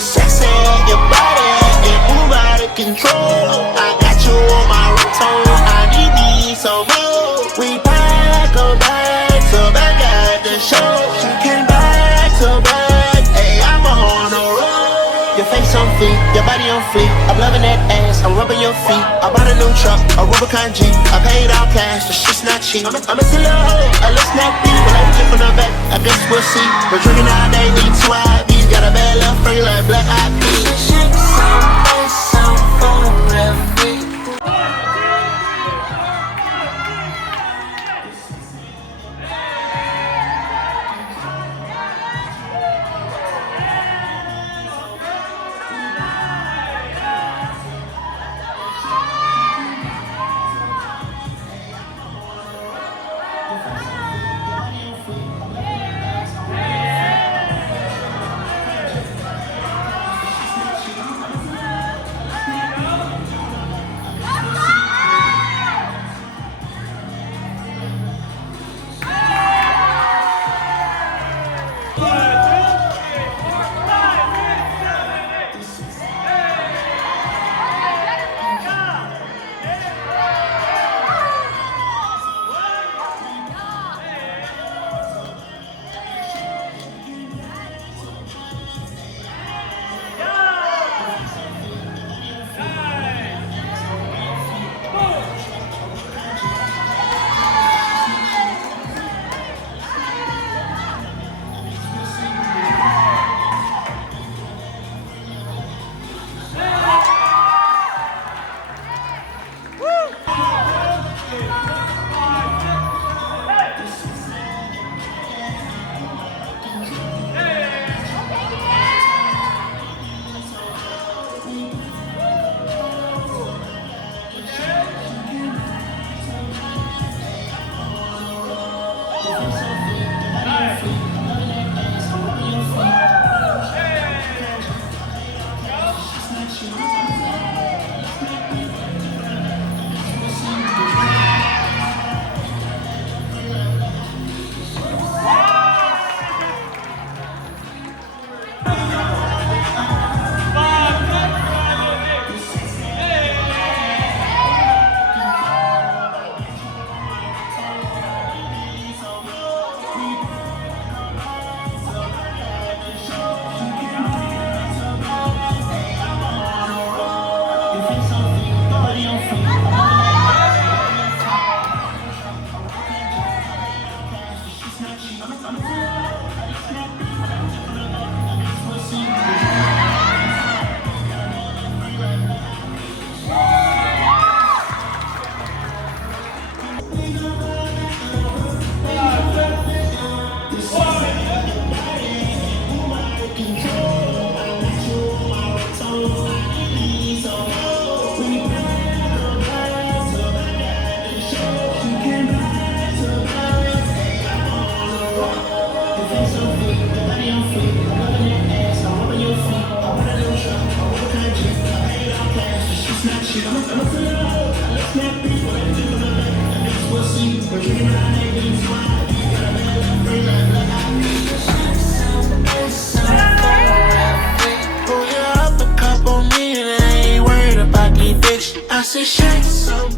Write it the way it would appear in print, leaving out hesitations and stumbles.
You're sexy, your body, it move out of control. I got you on my ringtone, I need me some more. We back to back at the show. She came back to back, hey, I'm on a roll. Your face on fleek, your body on fleek. I'm loving that ass, I'm rubbing your feet. I bought a new truck, a Rubicon G. I paid all cash, but shit's not cheap. I'm a silly hoe, I look snappy, but I ain't just from the back. I guess we'll see. We're drinking all day, eating 2 IVs. Got a bad love for you like black eyed peas. Shake some forever. I say shake some.